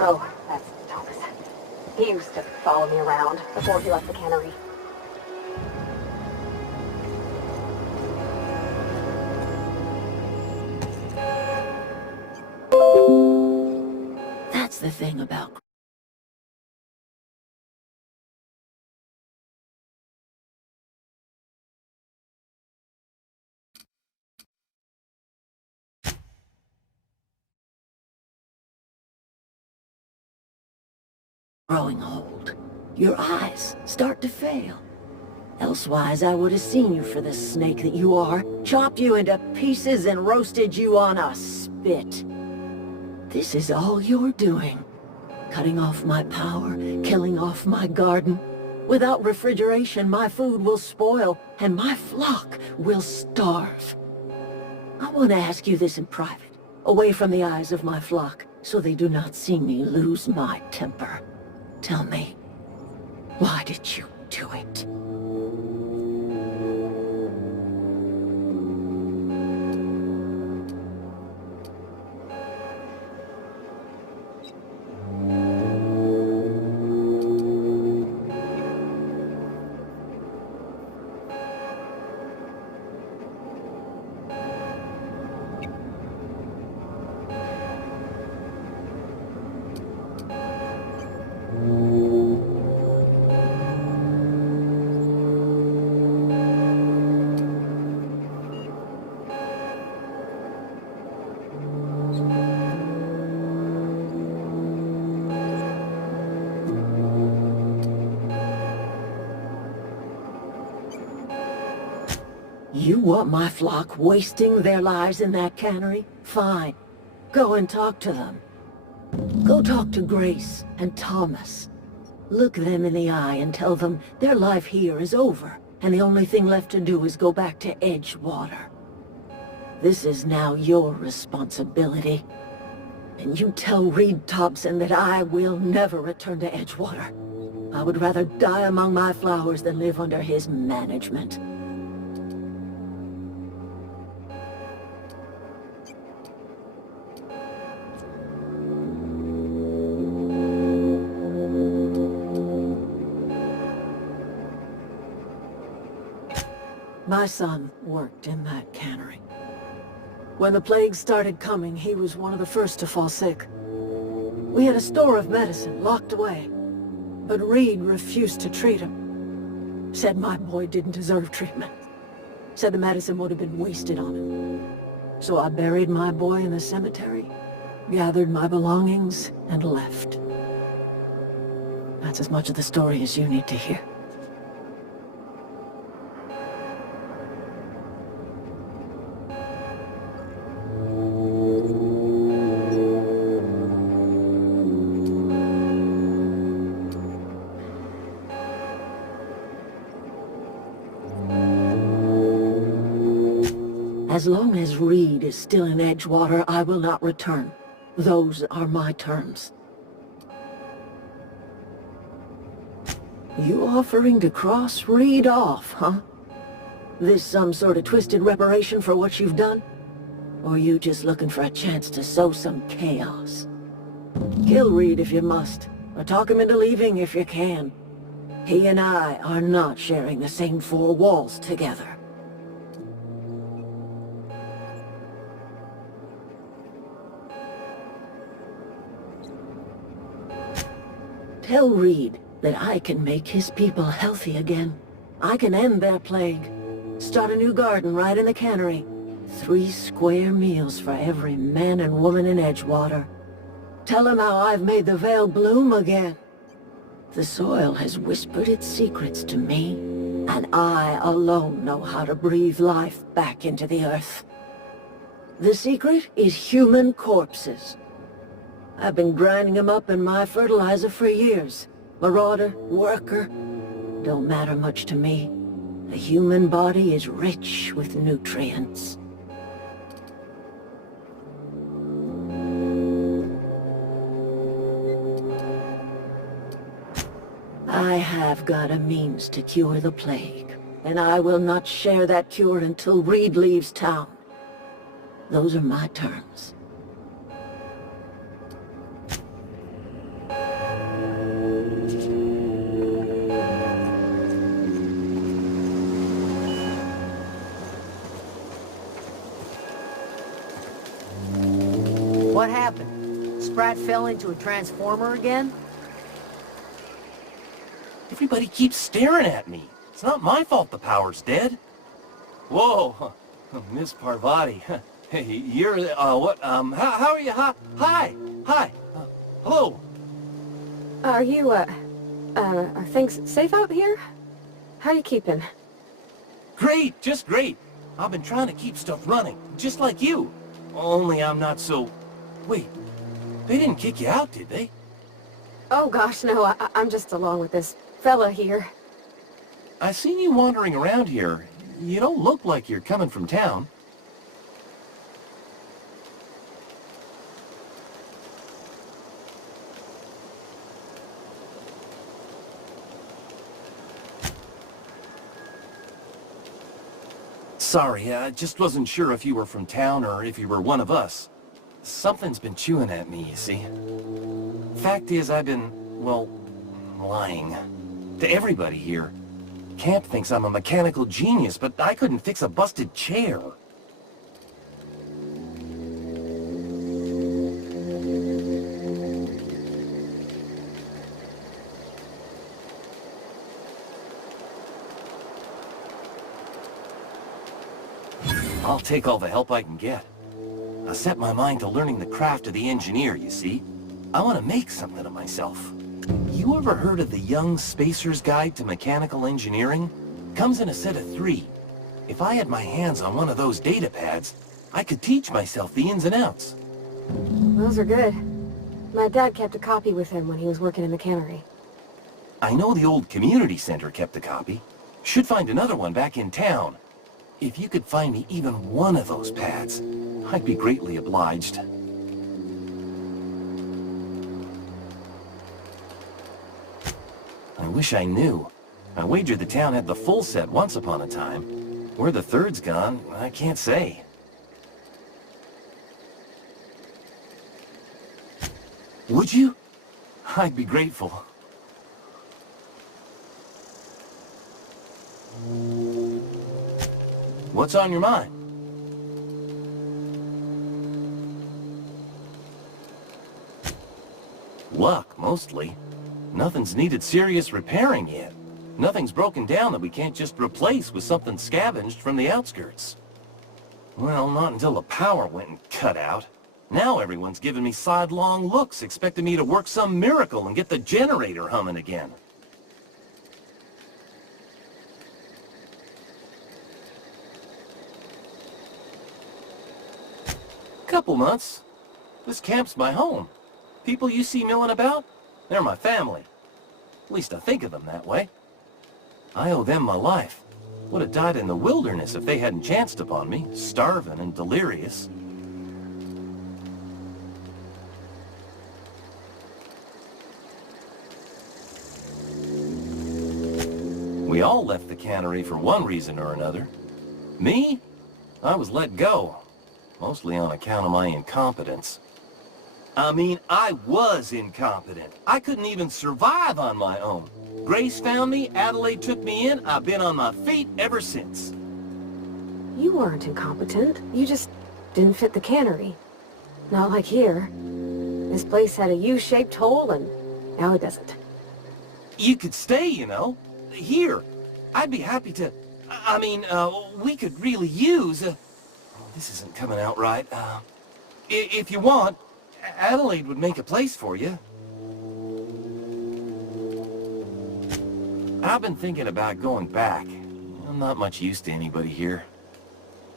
Oh, that's Thomas. He used to follow me around before he left the cannery. That's the thing about growing old. Your eyes start to fail. Elsewise, I would have seen you for the snake that you are, chopped you into pieces and roasted you on a spit. This is all you're doing. Cutting off my power, killing off my garden. Without refrigeration, my food will spoil, and my flock will starve. I want to ask you this in private, away from the eyes of my flock, so they do not see me lose my temper. Tell me, why did you do it? You want my flock wasting their lives in that cannery? Fine. Go and talk to them. Go talk to Grace and Thomas. Look them in the eye and tell them their life here is over, and the only thing left to do is go back to Edgewater. This is now your responsibility. And you tell Reed Thompson that I will never return to Edgewater. I would rather die among my flowers than live under his management. My son worked in that cannery. When the plague started coming, he was one of the first to fall sick. We had a store of medicine locked away, but Reed refused to treat him. Said my boy didn't deserve treatment. Said the medicine would have been wasted on him. So I buried my boy in the cemetery, gathered my belongings, and left. That's as much of the story as you need to hear. As long as Reed is still in Edgewater, I will not return. Those are my terms. You offering to cross Reed off, huh? This some sort of twisted reparation for what you've done? Or you just looking for a chance to sow some chaos? Kill Reed if you must, or talk him into leaving if you can. He and I are not sharing the same four walls together. Tell Reed that I can make his people healthy again. I can end their plague. Start a new garden right in the cannery. 3 square meals for every man and woman in Edgewater. Tell him how I've made the Vale bloom again. The soil has whispered its secrets to me, and I alone know how to breathe life back into the earth. The secret is human corpses. I've been grinding them up in my fertilizer for years. Marauder, worker, don't matter much to me. The human body is rich with nutrients. I have got a means to cure the plague, and I will not share that cure until Reed leaves town. Those are my terms. What happened? Sprat fell into a transformer again? Everybody keeps staring at me. It's not my fault the power's dead. Whoa, Miss Parvati. Hey, you're, what, how are you? Hi, hello. Are you, are things safe out here? How you keeping? Great, just great. I've been trying to keep stuff running, just like you. Only I'm not so... Wait, they didn't kick you out, did they? Oh gosh, no, I'm just along with this fella here. I seen you wandering around here. You don't look like you're coming from town. Sorry, I just wasn't sure if you were from town or if you were one of us. Something's been chewing at me, you see. Fact is, I've been, well, lying. To everybody here. Camp thinks I'm a mechanical genius, but I couldn't fix a busted chair. I'll take all the help I can get. I set my mind to learning the craft of the engineer, you see. I want to make something of myself. You ever heard of the Young Spacer's Guide to Mechanical Engineering? Comes in a set of 3. If I had my hands on one of those data pads, I could teach myself the ins and outs. Those are good. My dad kept a copy with him when he was working in the cannery. I know the old community center kept a copy. Should find another one back in town. If you could find me even one of those pads, I'd be greatly obliged. I wish I knew. I wagered the town had the full set once upon a time. Where the third's gone, I can't say. Would you? I'd be grateful. What's on your mind? Luck, mostly. Nothing's needed serious repairing yet. Nothing's broken down that we can't just replace with something scavenged from the outskirts. Well, not until the power went and cut out. Now everyone's giving me sidelong looks, expecting me to work some miracle and get the generator humming again. Couple months. This camp's my home. People you see milling about, they're my family. At least I think of them that way. I owe them my life. Would have died in the wilderness if they hadn't chanced upon me, starving and delirious. We all left the cannery for one reason or another. Me? I was let go. Mostly on account of my incompetence. I mean, I was incompetent. I couldn't even survive on my own. Grace found me, Adelaide took me in, I've been on my feet ever since. You weren't incompetent. You just didn't fit the cannery. Not like here. This place had a U-shaped hole, and now it doesn't. You could stay, you know. Here. I'd be happy to... I mean, we could really use... this isn't coming out right. If you want, Adelaide would make a place for you. I've been thinking about going back. I'm not much use to anybody here.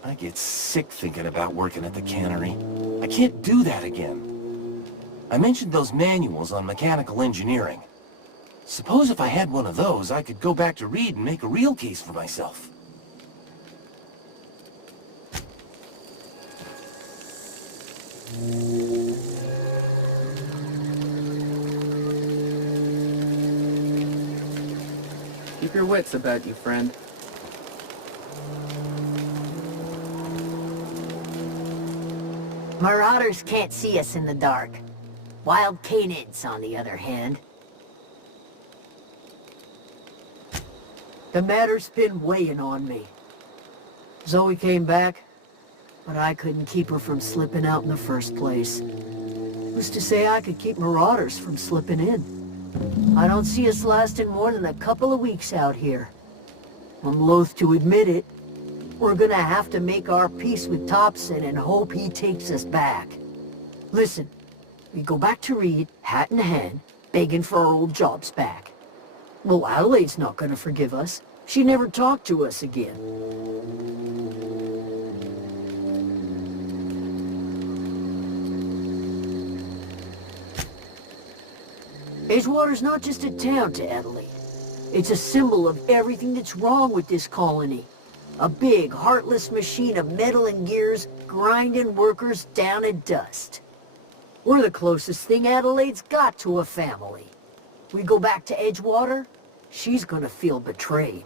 I get sick thinking about working at the cannery. I can't do that again. I mentioned those manuals on mechanical engineering. Suppose if I had one of those, I could go back to read and make a real case for myself. Keep your wits about you, friend. Marauders can't see us in the dark. Wild canids, on the other hand. The matter's been weighing on me. Zoe came back. But I couldn't keep her from slipping out in the first place. Who's to say I could keep marauders from slipping in? I don't see us lasting more than a couple of weeks out here. I'm loath to admit it. We're gonna have to make our peace with Thompson and hope he takes us back. Listen, we go back to Reed, hat in hand, begging for our old jobs back. Well, Adelaide's not gonna forgive us. She never talked to us again. Edgewater's not just a town to Adelaide. It's a symbol of everything that's wrong with this colony. A big, heartless machine of metal and gears, grinding workers down to dust. We're the closest thing Adelaide's got to a family. We go back to Edgewater, she's gonna feel betrayed.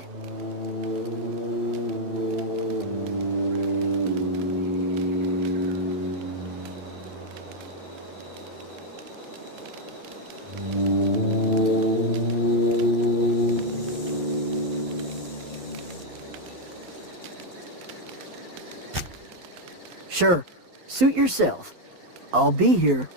Sure, suit yourself. I'll be here.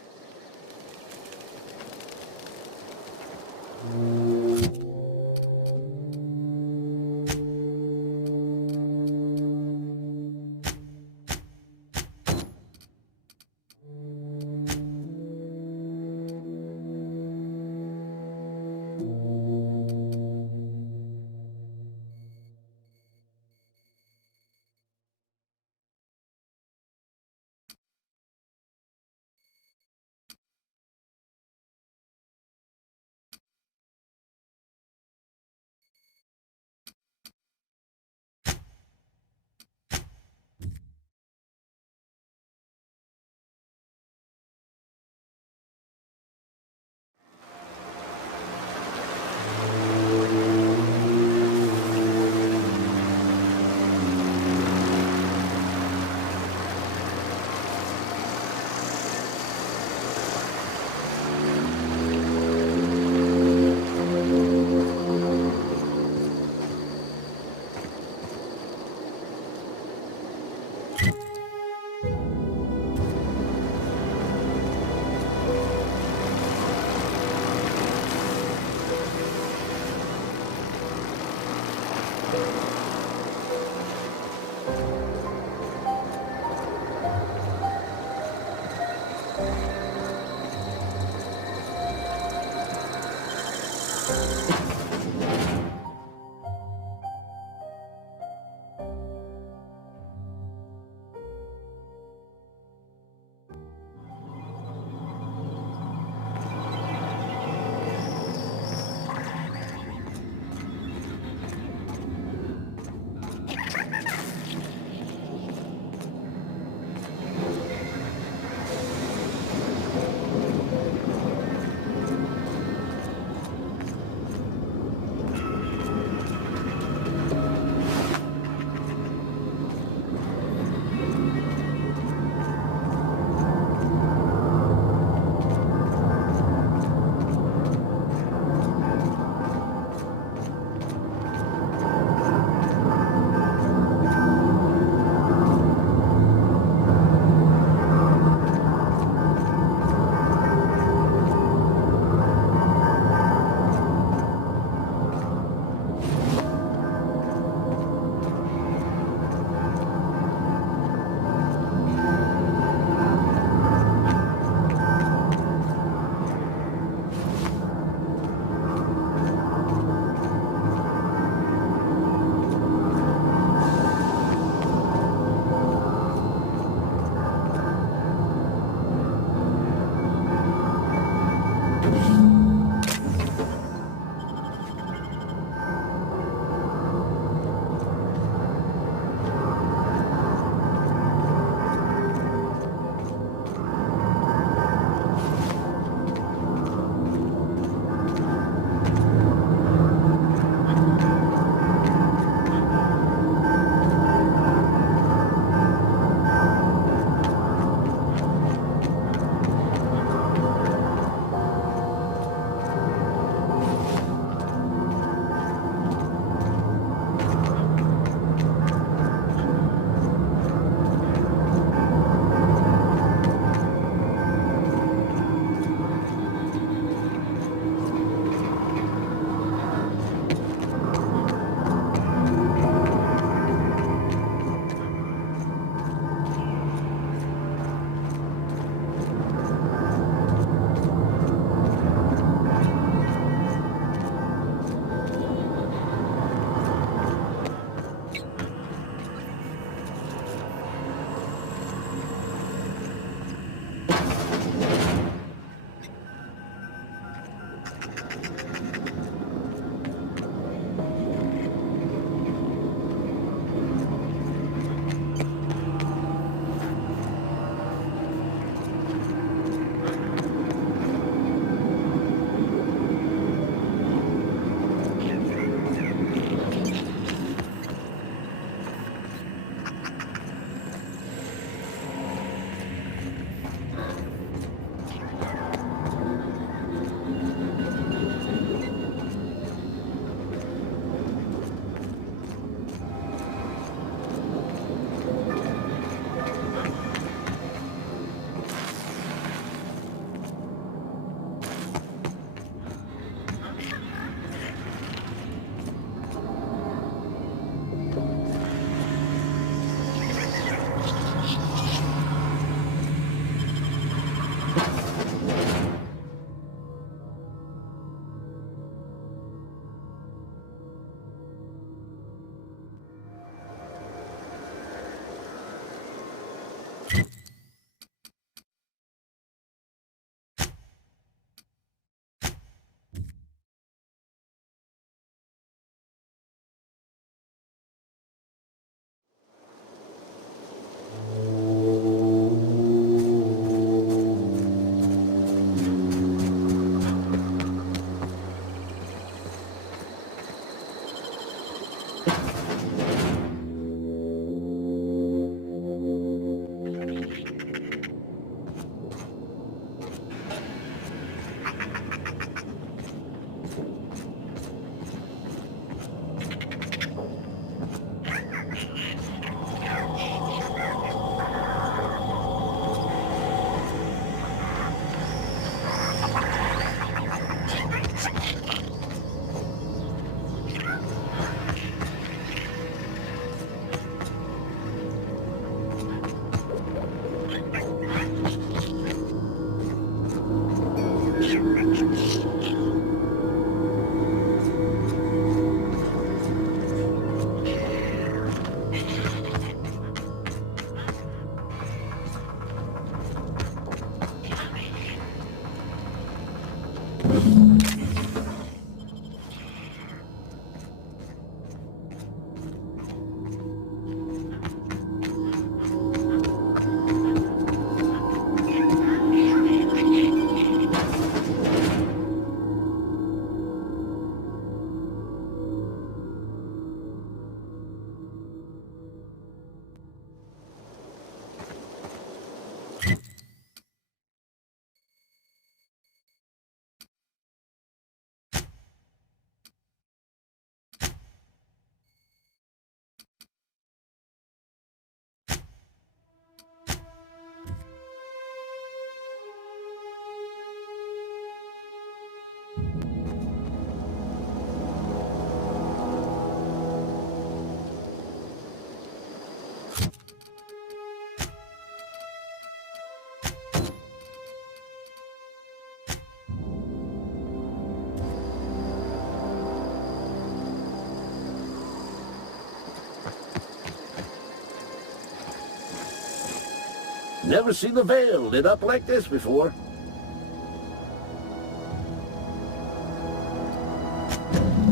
Never seen the Veil lit up like this before.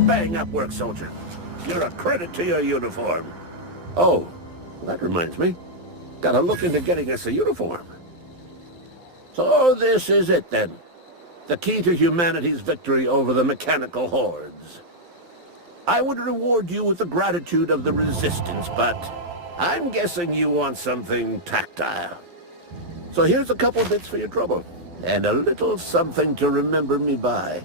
Bang up work, soldier. You're a credit to your uniform. Oh, that reminds me. Gotta look into getting us a uniform. So this is it then. The key to humanity's victory over the mechanical hordes. I would reward you with the gratitude of the Resistance, but I'm guessing you want something tactile. So here's a couple bits for your trouble, and a little something to remember me by.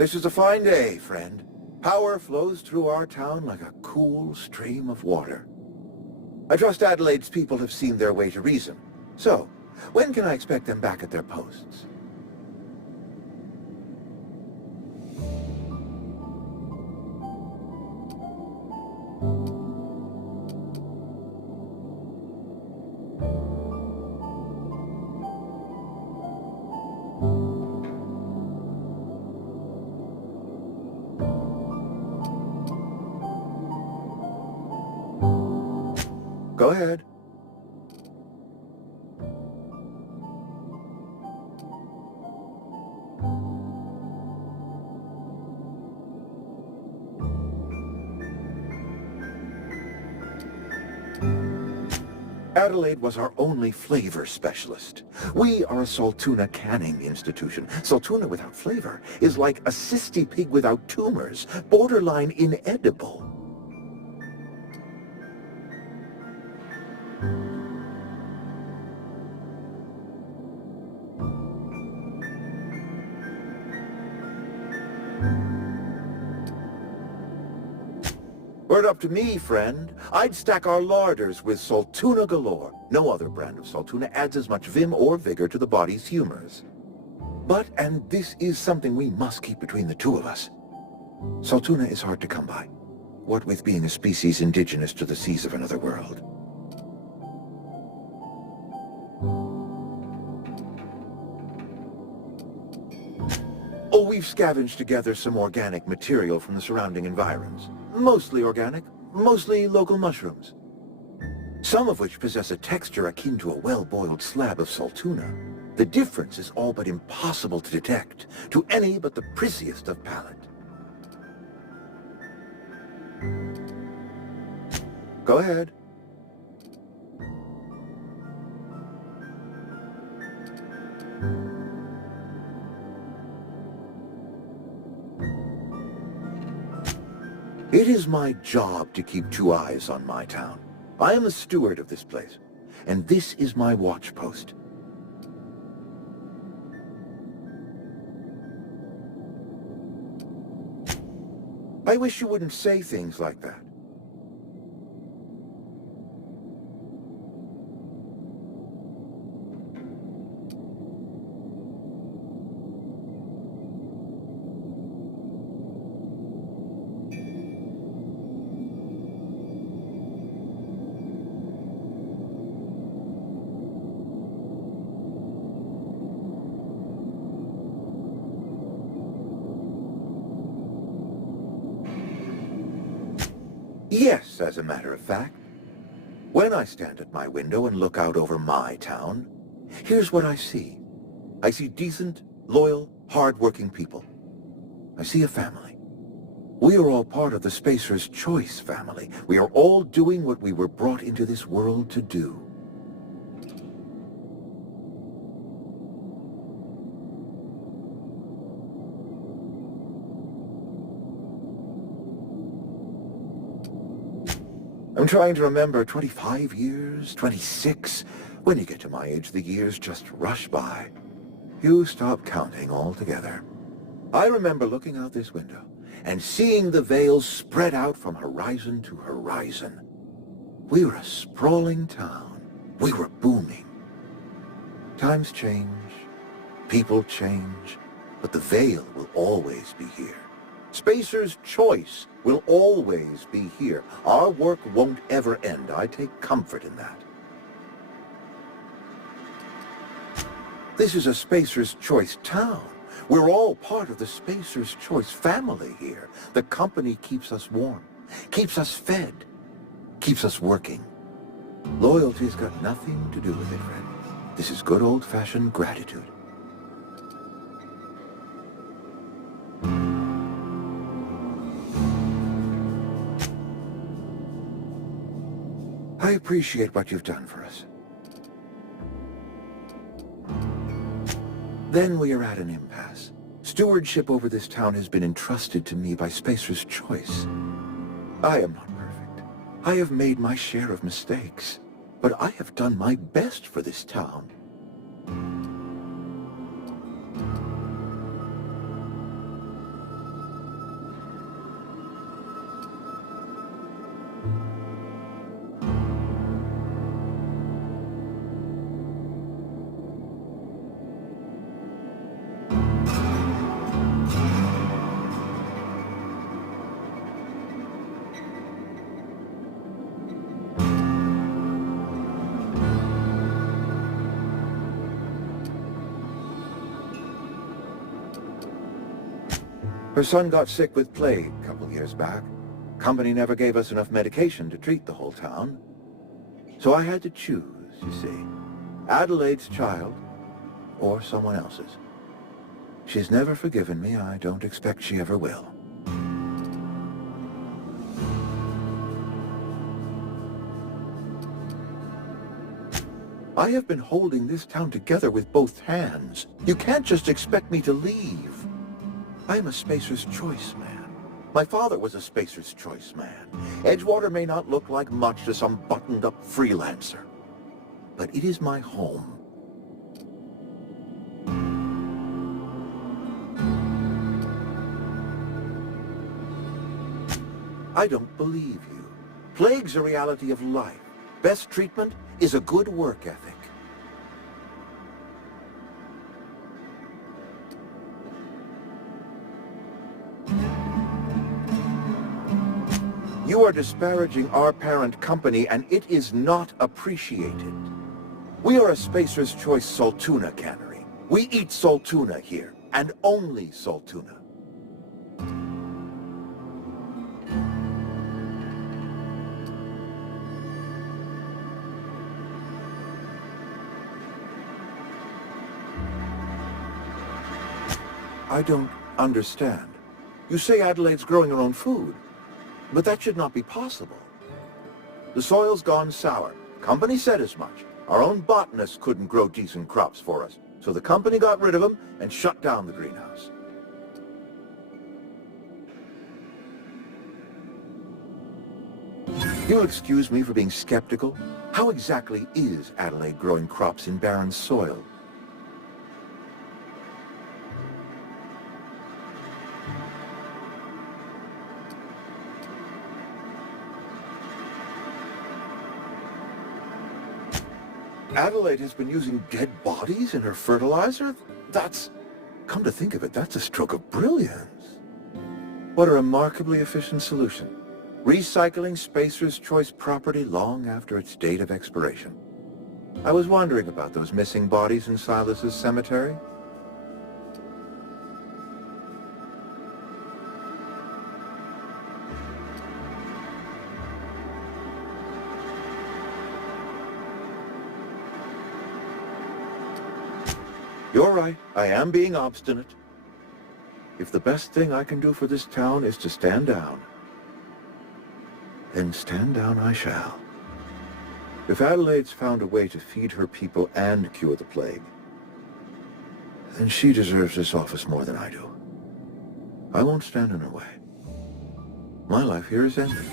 This is a fine day, friend. Power flows through our town like a cool stream of water. I trust Adelaide's people have seen their way to reason. So, when can I expect them back at their posts? Go ahead. Adelaide was our only flavor specialist. We are a Saltuna canning institution. Saltuna without flavor is like a cysty pig without tumors, borderline inedible. Were it up to me, friend, I'd stack our larders with Saltuna galore. No other brand of Saltuna adds as much vim or vigor to the body's humors. But, and this is something we must keep between the two of us, Saltuna is hard to come by, what with being a species indigenous to the seas of another world. Oh, we've scavenged together some organic material from the surrounding environs. Mostly organic, mostly local mushrooms. Some of which possess a texture akin to a well-boiled slab of Saltuna. The difference is all but impossible to detect to any but the prissiest of palate. Go ahead. It is my job to keep 2 eyes on my town. I am the steward of this place, and this is my watch post. I wish you wouldn't say things like that. Yes, as a matter of fact. When I stand at my window and look out over my town, here's what I see. I see decent, loyal, hard-working people. I see a family. We are all part of the Spacer's Choice family. We are all doing what we were brought into this world to do. I'm trying to remember 25 years, 26. When you get to my age, the years just rush by. You stop counting altogether. I remember looking out this window and seeing the veils spread out from horizon to horizon. We were a sprawling town. We were booming. Times change, people change, but the veil will always be here. Spacer's Choice will always be here. Our work won't ever end. I take comfort in that. This is a Spacer's Choice town. We're all part of the Spacer's Choice family here. The company keeps us warm, keeps us fed, keeps us working. Loyalty's got nothing to do with it, friend. This is good old-fashioned gratitude. I appreciate what you've done for us. Then we are at an impasse. Stewardship over this town has been entrusted to me by Spacer's Choice. I am not perfect. I have made my share of mistakes, but I have done my best for this town. Her son got sick with plague a couple years back. Company never gave us enough medication to treat the whole town. So I had to choose, you see. Adelaide's child, or someone else's. She's never forgiven me. I don't expect she ever will. I have been holding this town together with both hands. You can't just expect me to leave. I am a Spacer's Choice man. My father was a Spacer's Choice man. Edgewater may not look like much to some buttoned-up freelancer, but it is my home. I don't believe you. Plague's a reality of life. Best treatment is a good work ethic. You are disparaging our parent company, and it is not appreciated. We are a Spacer's Choice Saltuna cannery. We eat Saltuna here, and only Saltuna. I don't understand. You say Adelaide's growing her own food, but that should not be possible. The soil's gone sour. Company said as much. Our own botanists couldn't grow decent crops for us, so the company got rid of them and shut down the greenhouse. You'll excuse me for being skeptical. How exactly is Adelaide growing crops in barren soil? Adelaide has been using dead bodies in her fertilizer? That's... Come to think of it, that's a stroke of brilliance. What a remarkably efficient solution. Recycling Spacer's Choice property long after its date of expiration. I was wondering about those missing bodies in Silas's cemetery. You're right. I am being obstinate. If the best thing I can do for this town is to stand down, then stand down I shall. If Adelaide's found a way to feed her people and cure the plague, then she deserves this office more than I do. I won't stand in her way. My life here is ended.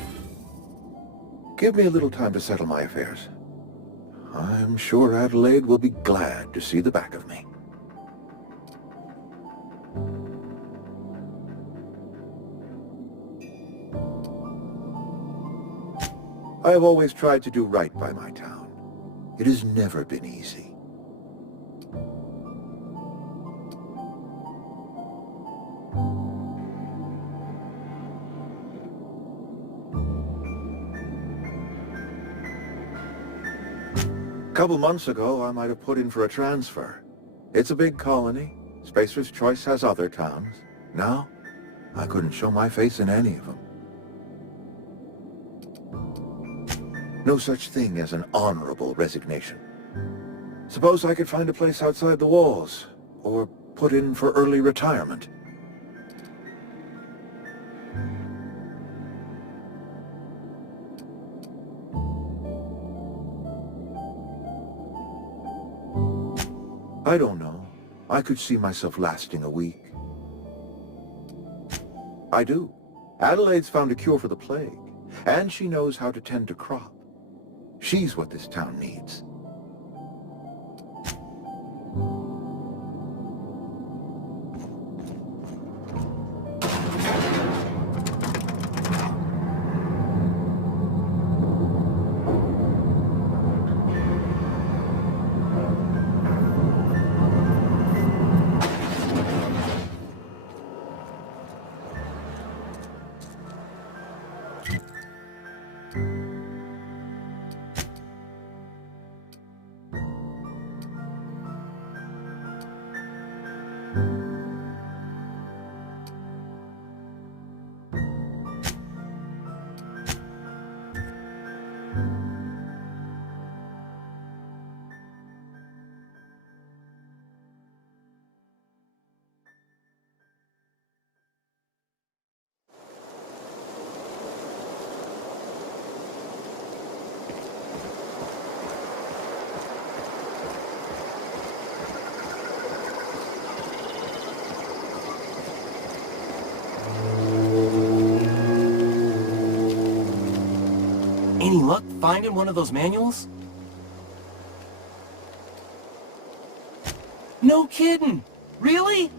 Give me a little time to settle my affairs. I'm sure Adelaide will be glad to see the back of me. I have always tried to do right by my town. It has never been easy. A couple months ago, I might have put in for a transfer. It's a big colony. Spacer's Choice has other towns. Now, I couldn't show my face in any of them. No such thing as an honorable resignation. Suppose I could find a place outside the walls, or put in for early retirement. I don't know. I could see myself lasting a week. I do. Adelaide's found a cure for the plague, and she knows how to tend a crop. She's what this town needs. Any luck finding one of those manuals? No kidding! Really?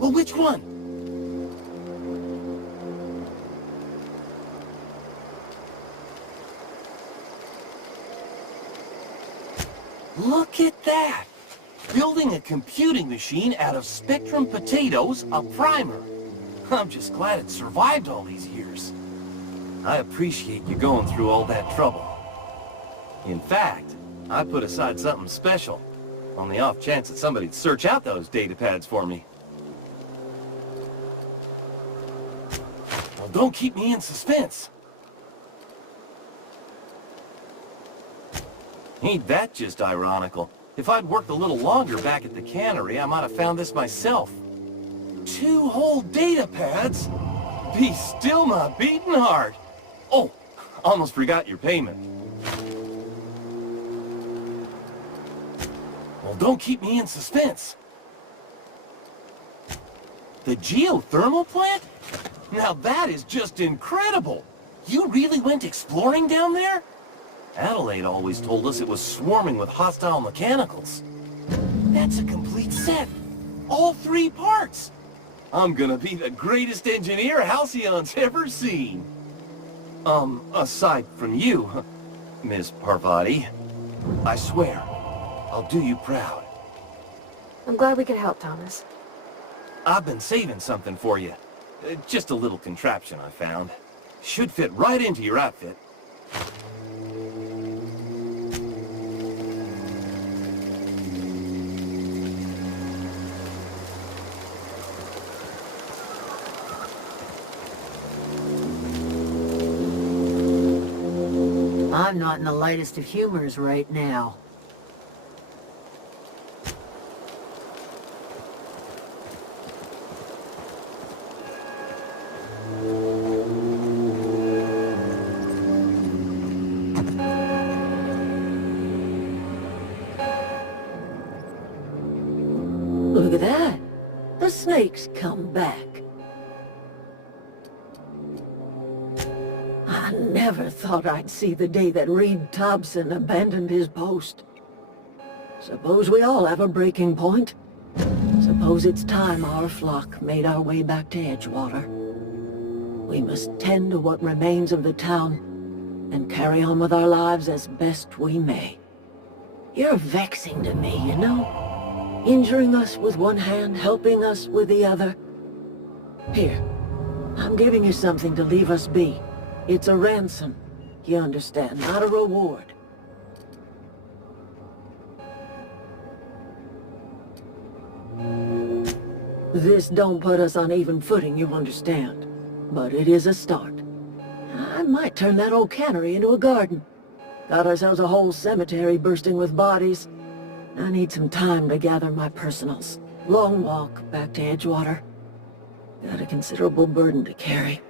Well, which one? Look at that! Building a computing machine out of Spectrum potatoes, a primer. I'm just glad it survived all these years. I appreciate you going through all that trouble. In fact, I put aside something special, on the off chance that somebody'd search out those data pads for me. Well, don't keep me in suspense. Ain't that just ironical? If I'd worked a little longer back at the cannery, I might have found this myself. 2 whole data pads? Be still my beating heart. Oh, almost forgot your payment. Well, don't keep me in suspense. The geothermal plant? Now that is just incredible. You really went exploring down there? Adelaide always told us it was swarming with hostile mechanicals. That's a complete set. All 3 parts. I'm gonna be the greatest engineer Halcyon's ever seen. Aside from you, Miss Parvati, I swear, I'll do you proud. I'm glad we could help, Thomas. I've been saving something for you. Just a little contraption I found. Should fit right into your outfit. I'm not in the lightest of humors right now. Look at that. The snake's come back. I never thought I'd see the day that Reed Thompson abandoned his post. Suppose we all have a breaking point. Suppose it's time our flock made our way back to Edgewater. We must tend to what remains of the town and carry on with our lives as best we may. You're vexing to me, you know? Injuring us with one hand, helping us with the other. Here, I'm giving you something to leave us be. It's a ransom, you understand, not a reward. This don't put us on even footing, you understand. But it is a start. I might turn that old cannery into a garden. Got ourselves a whole cemetery bursting with bodies. I need some time to gather my personals. Long walk back to Edgewater. Got a considerable burden to carry.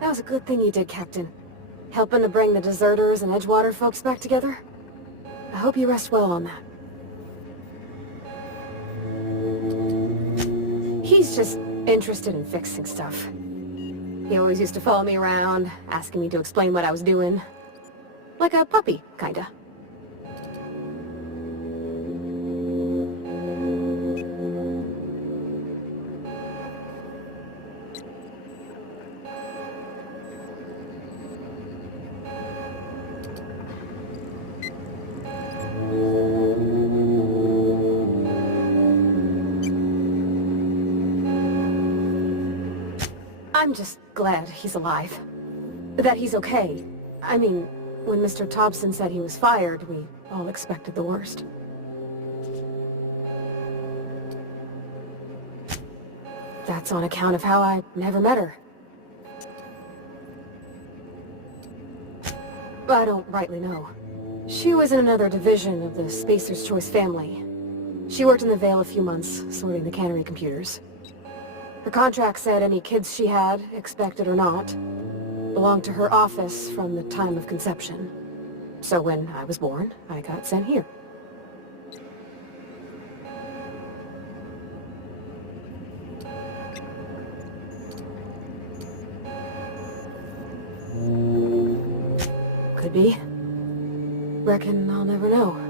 That was a good thing you did, Captain. Helping to bring the deserters and Edgewater folks back together. I hope you rest well on that. He's just interested in fixing stuff. He always used to follow me around, asking me to explain what I was doing. Like a puppy, kinda. I'm just glad he's alive. That he's okay. I mean, when Mr. Thompson said he was fired, we all expected the worst. That's on account of how I never met her. I don't rightly know. She was in another division of the Spacer's Choice family. She worked in the Vale a few months, sorting the cannery computers. Her contract said any kids she had, expected or not, Belonged to her office from the time of conception. So when I was born, I got sent here. Could be. Reckon I'll never know.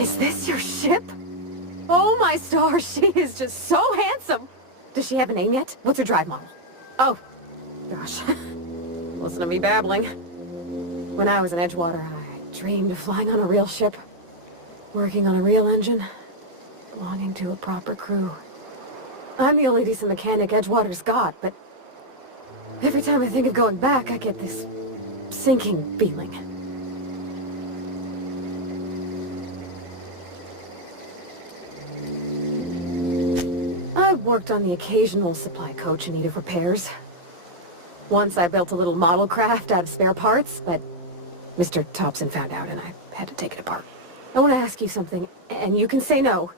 Is this your ship? Oh my stars, she is just so handsome! Does she have a name yet? What's her drive model? Oh, gosh. Listen to me babbling. When I was in Edgewater, I dreamed of flying on a real ship, working on a real engine, belonging to a proper crew. I'm the only decent mechanic Edgewater's got, but every time I think of going back, I get this sinking feeling. I've worked on the occasional supply coach in need of repairs. Once I built a little model craft out of spare parts, but Mr. Thompson found out and I had to take it apart. I want to ask you something, and you can say no.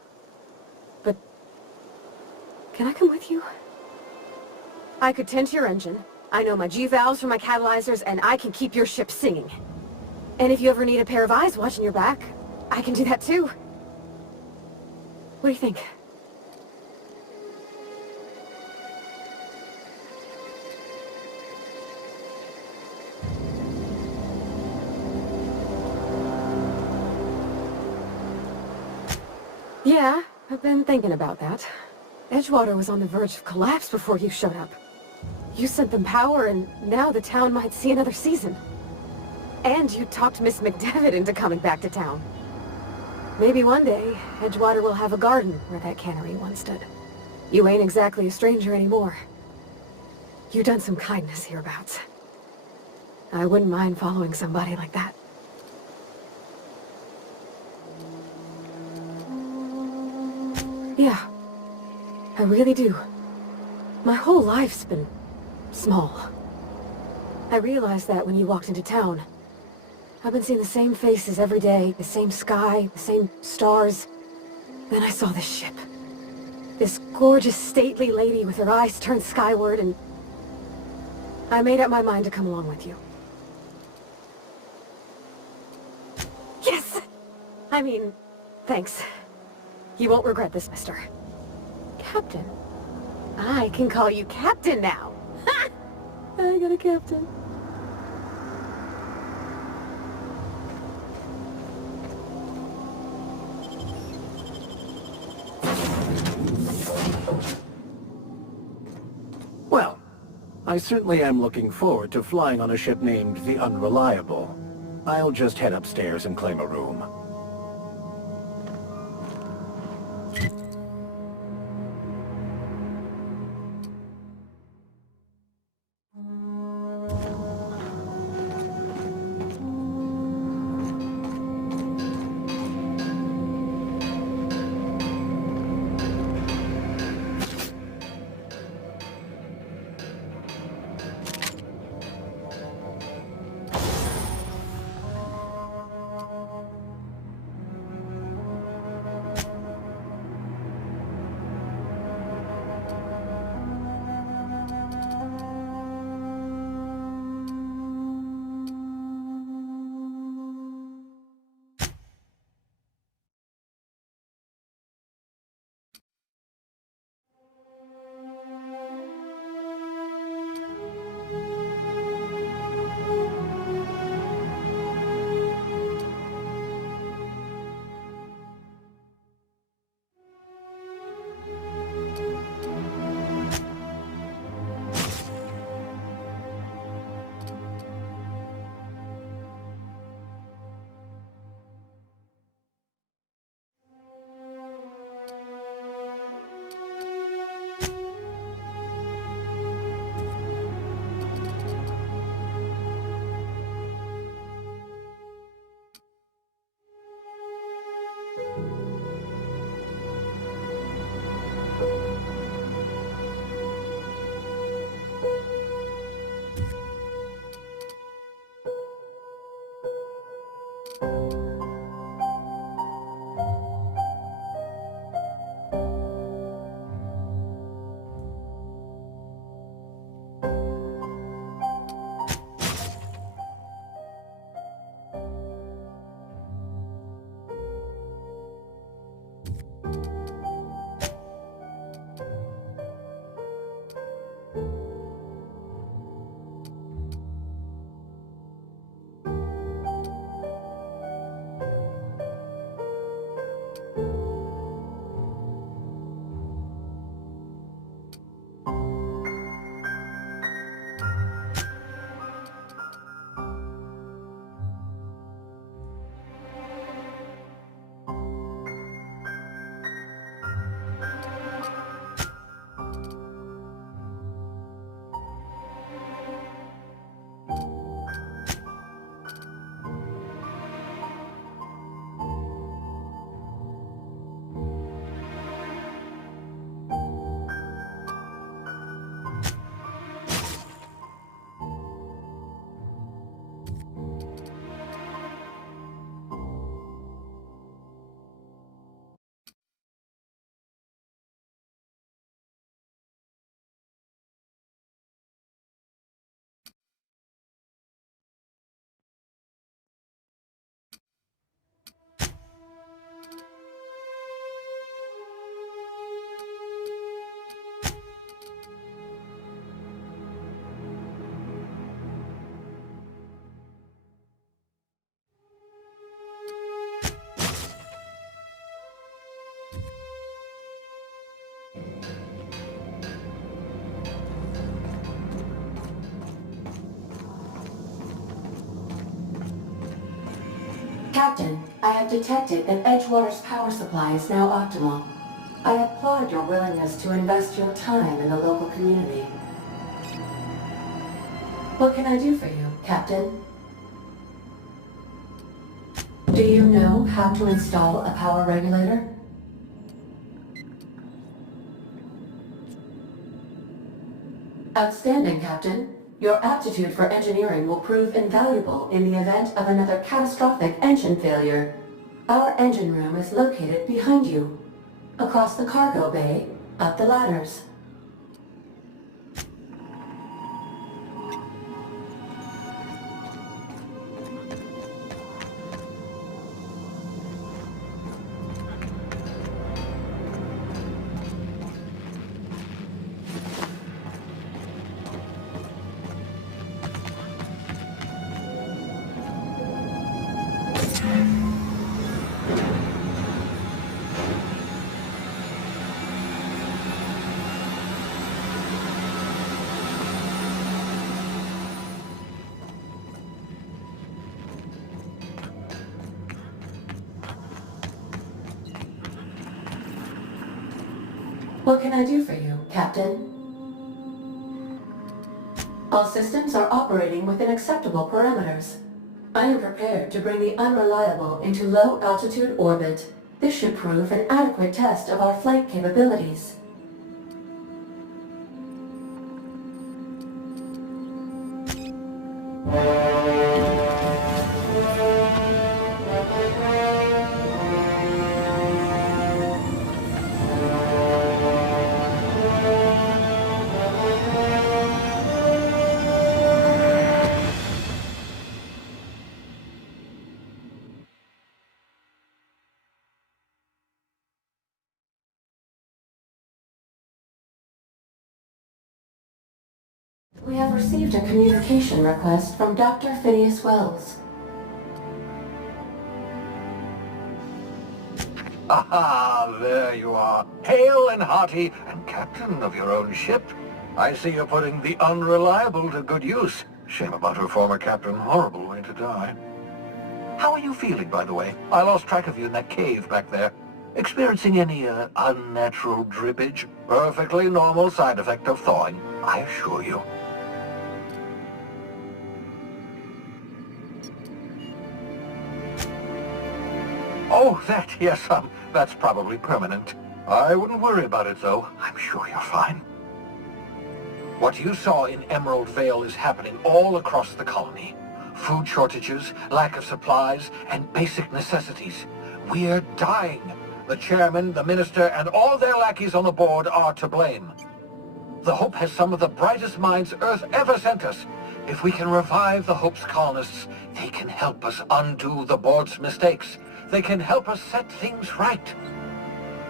But can I come with you? I could tend to your engine. I know my G-valves for my catalyzers, and I can keep your ship singing. And if you ever need a pair of eyes watching your back, I can do that too. What do you think? Yeah, I've been thinking about that. Edgewater was on the verge of collapse before you showed up. You sent them power, and now the town might see another season. And you talked Miss McDevitt into coming back to town. Maybe one day, Edgewater will have a garden where that cannery once stood. You ain't exactly a stranger anymore. You've done some kindness hereabouts. I wouldn't mind following somebody like that. Yeah, I really do. My whole life's been small. I realized that when you walked into town. I've been seeing the same faces every day, the same sky, the same stars. Then I saw this ship. This gorgeous, stately lady with her eyes turned skyward, and I made up my mind to come along with you. Yes! I mean, thanks. You won't regret this, mister. Captain. I can call you Captain now. Ha! I got a captain. Well, I certainly am looking forward to flying on a ship named the Unreliable. I'll just head upstairs and claim a room. Captain, I have detected that Edgewater's power supply is now optimal. I applaud your willingness to invest your time in the local community. What can I do for you, Captain? Do you know how to install a power regulator? Outstanding, Captain. Your aptitude for engineering will prove invaluable in the event of another catastrophic engine failure. Our engine room is located behind you. Across the cargo bay, up the ladders. What can I do for you, Captain? All systems are operating within acceptable parameters. I am prepared to bring the unreliable into low-altitude orbit. This should prove an adequate test of our flight capabilities. We have received a communication request from Dr. Phineas Wells. Ah, there you are, hale and hearty, and captain of your own ship. I see you're putting the unreliable to good use. Shame about her former captain. Horrible way to die. How are you feeling, by the way? I lost track of you in that cave back there. Experiencing any, unnatural drippage? Perfectly normal side effect of thawing, I assure you. Oh, that, yes, that's probably permanent. I wouldn't worry about it, though. I'm sure you're fine. What you saw in Emerald Vale is happening all across the colony. Food shortages, lack of supplies, and basic necessities. We're dying. The chairman, the minister, and all their lackeys on the board are to blame. The Hope has some of the brightest minds Earth ever sent us. If we can revive the Hope's colonists, they can help us undo the board's mistakes. They can help us set things right.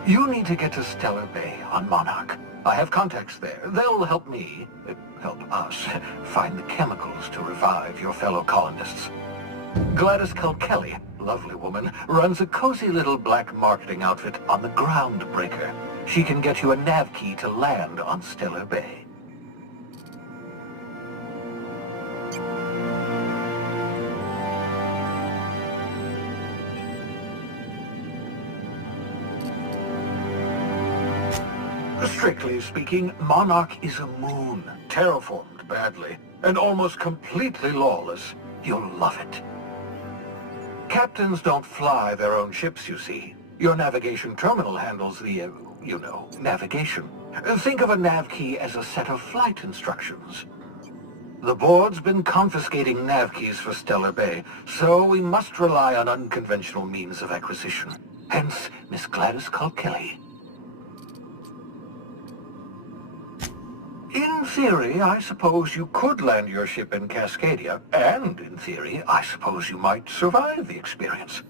You need to get to Stellar Bay on Monarch. I have contacts there. They'll help me, help us, find the chemicals to revive your fellow colonists. Gladys Kelly, lovely woman, runs a cozy little black marketing outfit on the Groundbreaker. She can get you a nav key to land on Stellar Bay. Strictly speaking, Monarch is a moon, terraformed badly, and almost completely lawless. You'll love it. Captains don't fly their own ships, you see. Your navigation terminal handles the, navigation. Think of a nav key as a set of flight instructions. The board's been confiscating nav keys for Stellar Bay, so we must rely on unconventional means of acquisition. Hence, Miss Gladys Kelly. In theory, I suppose you could land your ship in Cascadia, and in theory, I suppose you might survive the experience.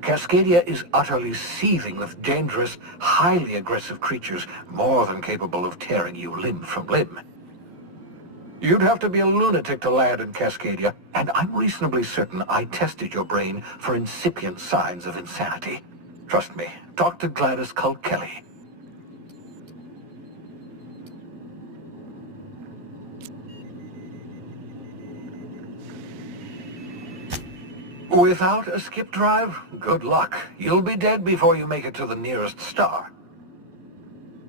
Cascadia is utterly seething with dangerous, highly aggressive creatures, more than capable of tearing you limb from limb. You'd have to be a lunatic to land in Cascadia, and I'm reasonably certain I tested your brain for incipient signs of insanity. Trust me, talk to Gladys Kelly. Without a skip drive, good luck. You'll be dead before you make it to the nearest star.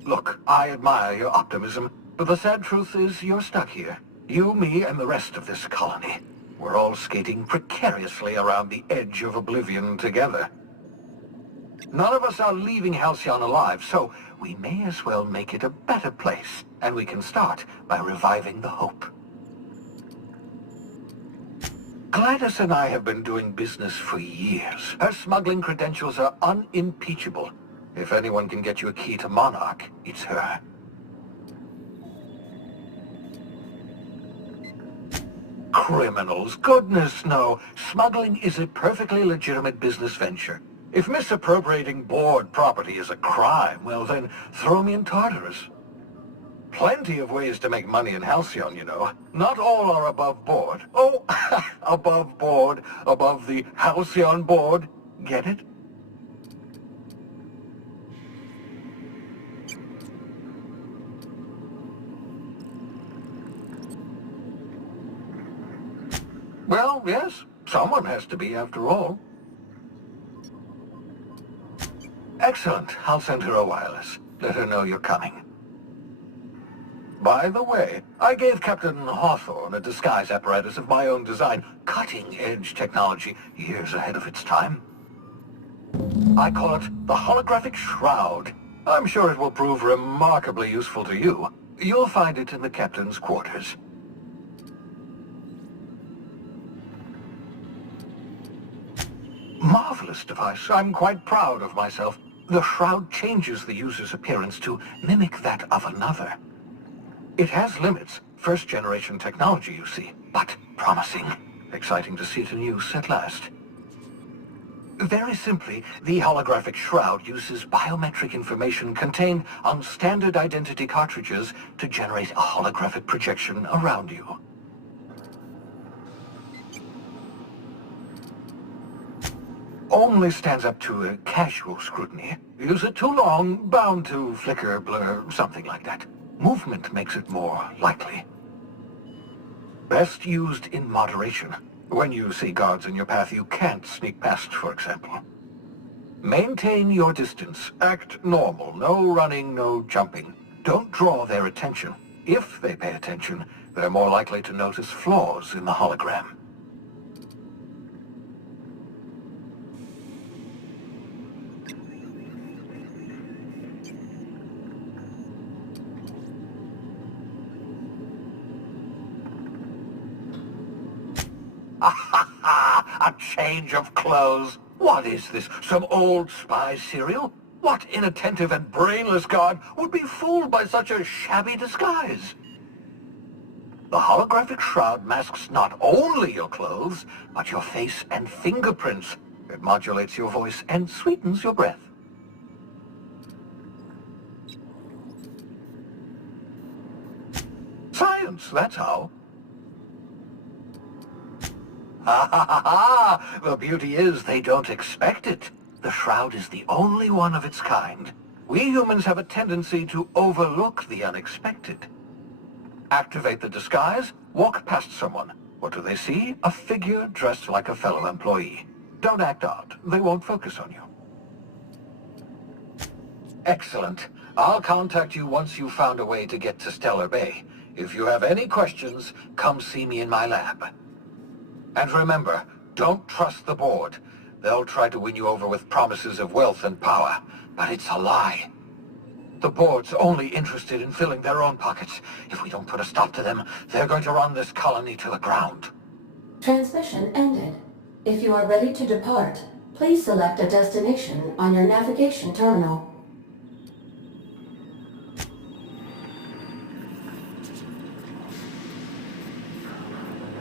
Look, I admire your optimism, but the sad truth is you're stuck here. You, me, and the rest of this colony. We're all skating precariously around the edge of oblivion together. None of us are leaving Halcyon alive, so we may as well make it a better place, and we can start by reviving the hope. Gladys and I have been doing business for years. Her smuggling credentials are unimpeachable. If anyone can get you a key to Monarch, it's her. Criminals? Goodness, no. Smuggling is a perfectly legitimate business venture. If misappropriating board property is a crime, well then, throw me in Tartarus. Plenty of ways to make money in Halcyon, you know. Not all are above board. Oh, above board, above the Halcyon board. Get it? Well, yes, someone has to be after all. Excellent. I'll send her a wireless. Let her know you're coming. By the way, I gave Captain Hawthorne a disguise apparatus of my own design, cutting-edge technology, years ahead of its time. I call it the holographic shroud. I'm sure it will prove remarkably useful to you. You'll find it in the captain's quarters. Marvelous device. I'm quite proud of myself. The shroud changes the user's appearance to mimic that of another. It has limits. First-generation technology, you see, but promising. Exciting to see it in use at last. Very simply, the holographic shroud uses biometric information contained on standard identity cartridges to generate a holographic projection around you. Only stands up to a casual scrutiny. Use it too long, bound to flicker, blur, something like that. Movement makes it more likely. Best used in moderation. When you see guards in your path you can't sneak past, for example. Maintain your distance. Act normal. No running, no jumping. Don't draw their attention. If they pay attention, they're more likely to notice flaws in the hologram. A change of clothes. What is this? Some old spy serial? What inattentive and brainless guard would be fooled by such a shabby disguise? The holographic shroud masks not only your clothes, but your face and fingerprints. It modulates your voice and sweetens your breath. Science, that's how. Ha ha ha ha! The beauty is they don't expect it. The shroud is the only one of its kind. We humans have a tendency to overlook the unexpected. Activate the disguise, walk past someone. What do they see? A figure dressed like a fellow employee. Don't act odd. They won't focus on you. Excellent. I'll contact you once you've found a way to get to Stellar Bay. If you have any questions, come see me in my lab. And remember, don't trust the board. They'll try to win you over with promises of wealth and power, but it's a lie. The board's only interested in filling their own pockets. If we don't put a stop to them, they're going to run this colony to the ground. Transmission ended. If you are ready to depart, please select a destination on your navigation terminal.